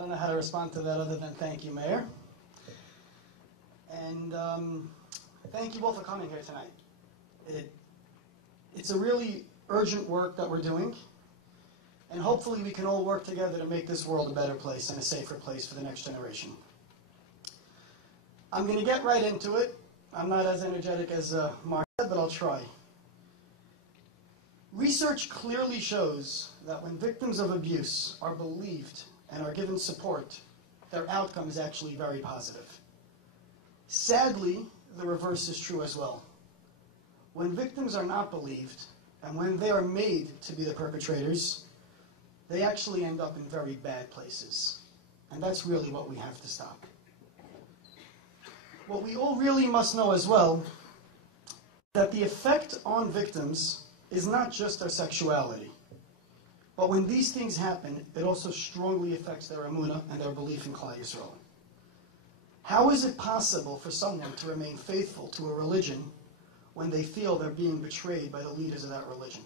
don't know how to respond to that other than thank you, Mayor. And thank you both for coming here tonight. It's a really urgent work that we're doing, and hopefully we can all work together to make this world a better place and a safer place for the next generation. I'm going to get right into it. I'm not as energetic as Mark said, but I'll try. Research clearly shows that when victims of abuse are believed and are given support, their outcome is actually very positive. Sadly, the reverse is true as well. When victims are not believed, and when they are made to be the perpetrators, they actually end up in very bad places. And that's really what we have to stop. What we all really must know as well, that the effect on victims is not just their sexuality. But when these things happen, it also strongly affects their emunah and their belief in Klal Yisrael. How is it possible for someone to remain faithful to a religion when they feel they're being betrayed by the leaders of that religion?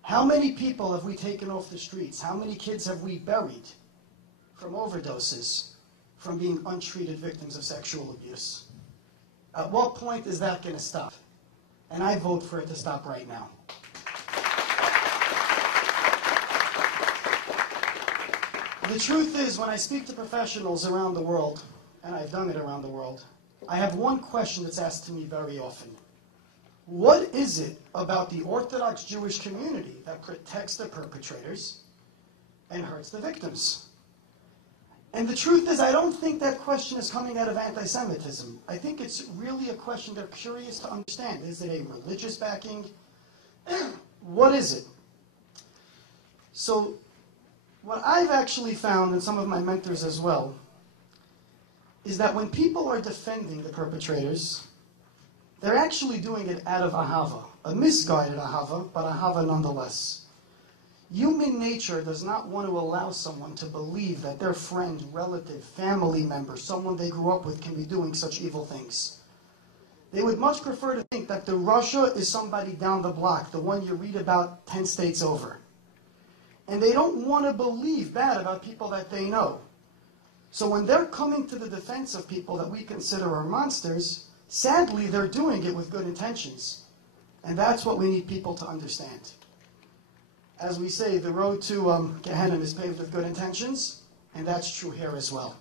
How many people have we taken off the streets? How many kids have we buried from overdoses, from being untreated victims of sexual abuse? At what point is that going to stop? And I vote for it to stop right now. The truth is, when I speak to professionals around the world, and I've done it around the world, I have one question that's asked to me very often. What is it about the Orthodox Jewish community that protects the perpetrators and hurts the victims? And the truth is, I don't think that question is coming out of anti-Semitism. I think it's really a question they're curious to understand. Is it a religious backing? What is it? So, what I've actually found, and some of my mentors as well, is that when people are defending the perpetrators, they're actually doing it out of ahava, a misguided ahava, but ahava nonetheless. Human nature does not want to allow someone to believe that their friend, relative, family member, someone they grew up with can be doing such evil things. They would much prefer to think that the Russia is somebody down the block, the one you read about 10 states over. And they don't want to believe bad about people that they know. So when they're coming to the defense of people that we consider are monsters, sadly they're doing it with good intentions. And that's what we need people to understand. As we say, the road to Gehenna is paved with good intentions, and that's true here as well.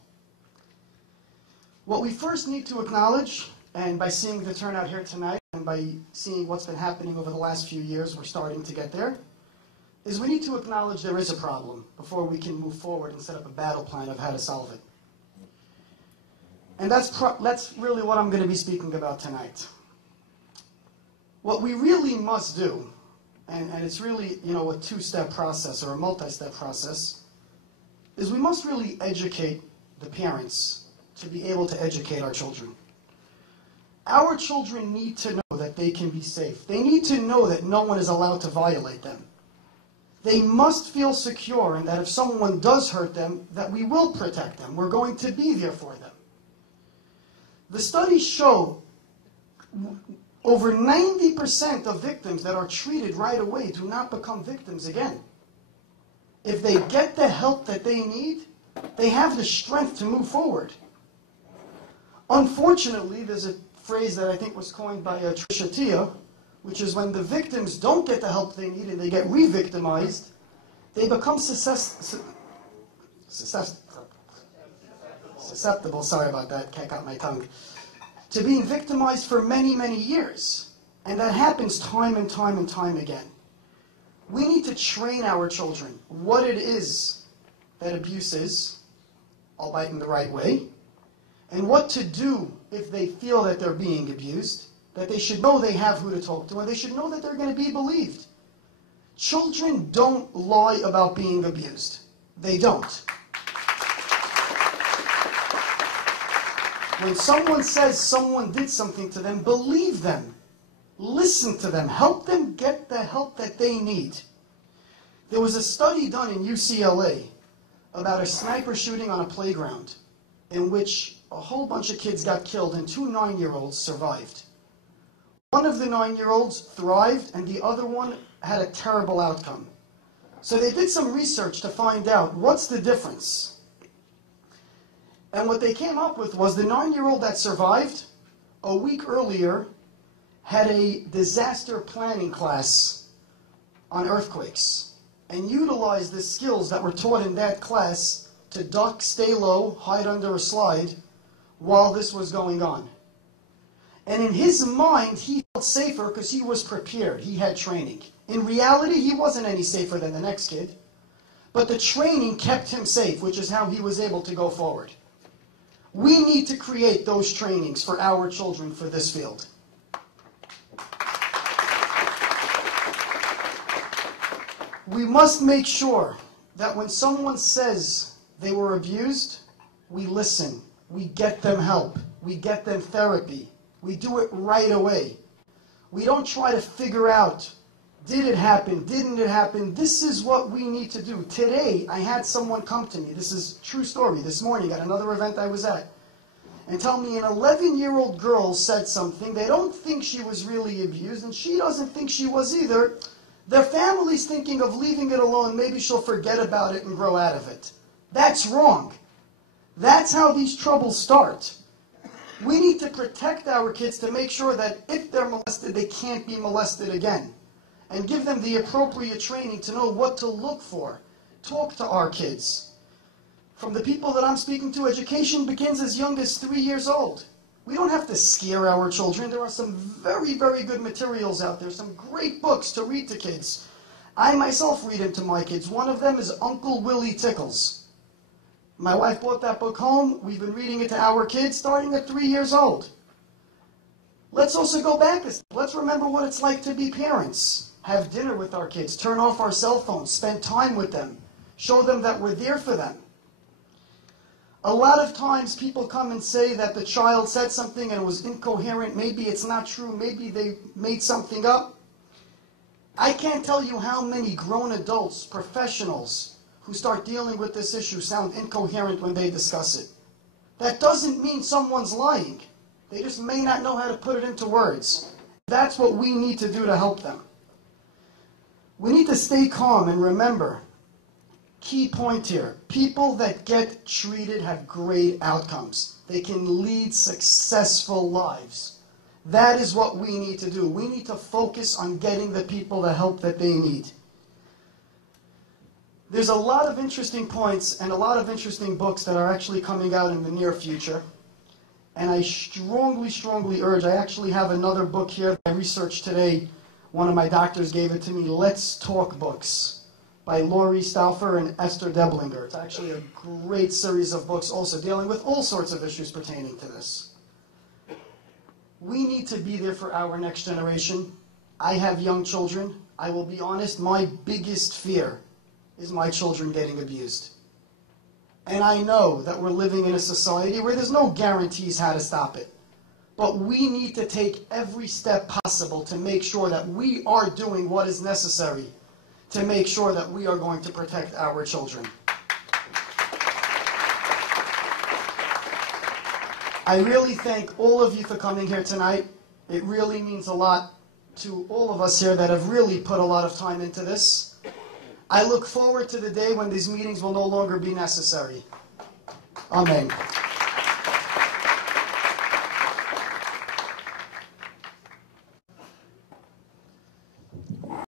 What we first need to acknowledge, and by seeing the turnout here tonight, and by seeing what's been happening over the last few years, we're starting to get there, is we need to acknowledge there is a problem before we can move forward and set up a battle plan of how to solve it. And that's really what I'm going to be speaking about tonight. What we really must do, and it's really, a two-step process or a multi-step process, is we must really educate the parents to be able to educate our children. Our children need to know that they can be safe. They need to know that no one is allowed to violate them. They must feel secure and that if someone does hurt them, that we will protect them. We're going to be there for them. The studies show over 90% of victims that are treated right away do not become victims again. If they get the help that they need, they have the strength to move forward. Unfortunately, there's a phrase that I think was coined by Tricia Tia, which is when the victims don't get the help they need and they get re-victimized, they become susceptible, sorry about that, can't got my tongue, to being victimized for many, many years. And that happens time and time and time again. We need to train our children what it is that abuse is, albeit in the right way, and what to do if they feel that they're being abused, that they should know they have who to talk to, and they should know that they're going to be believed. Children don't lie about being abused. They don't. When someone says someone did something to them, believe them. Listen to them. Help them get the help that they need. There was a study done in UCLA about a sniper shooting on a playground in which a whole bunch of kids got killed and 2 9-year-olds survived. One of the 9-year-olds thrived and the other one had a terrible outcome. So they did some research to find out what's the difference. And what they came up with was the 9-year-old that survived, a week earlier, had a disaster planning class on earthquakes and utilized the skills that were taught in that class to duck, stay low, hide under a slide while this was going on. And in his mind, he felt safer because he was prepared. He had training. In reality, he wasn't any safer than the next kid. But the training kept him safe, which is how he was able to go forward. We need to create those trainings for our children for this field. We must make sure that when someone says they were abused, we listen. We get them help. We get them therapy. We do it right away. We don't try to figure out, did it happen, didn't it happen? This is what we need to do. Today, I had someone come to me, this is a true story, this morning at another event I was at, and tell me an 11-year-old girl said something. They don't think she was really abused, and she doesn't think she was either. Their family's thinking of leaving it alone. Maybe she'll forget about it and grow out of it. That's wrong. That's how these troubles start. We need to protect our kids to make sure that if they're molested, they can't be molested again. And give them the appropriate training to know what to look for. Talk to our kids. From the people that I'm speaking to, education begins as young as 3 years old. We don't have to scare our children. There are some very, very good materials out there, some great books to read to kids. I myself read them to my kids. One of them is Uncle Willie Tickles. My wife brought that book home. We've been reading it to our kids starting at 3 years old. Let's also go back a step. Let's remember what it's like to be parents. Have dinner with our kids. Turn off our cell phones. Spend time with them. Show them that we're there for them. A lot of times people come and say that the child said something and it was incoherent. Maybe it's not true. Maybe they made something up. I can't tell you how many grown adults, professionals, who start dealing with this issue sound incoherent when they discuss it. That doesn't mean someone's lying. They just may not know how to put it into words. That's what we need to do to help them. We need to stay calm and remember, key point here, people that get treated have great outcomes. They can lead successful lives. That is what we need to do. We need to focus on getting the people the help that they need. There's a lot of interesting points and a lot of interesting books that are actually coming out in the near future. And I strongly, strongly urge, I actually have another book here that I researched today. One of my doctors gave it to me, Let's Talk Books, by Laurie Stauffer and Esther Deblinger. It's actually a great series of books also dealing with all sorts of issues pertaining to this. We need to be there for our next generation. I have young children. I will be honest, my biggest fear is my children getting abused. And I know that we're living in a society where there's no guarantees how to stop it. But we need to take every step possible to make sure that we are doing what is necessary to make sure that we are going to protect our children. I really thank all of you for coming here tonight. It really means a lot to all of us here that have really put a lot of time into this. I look forward to the day when these meetings will no longer be necessary. Amen.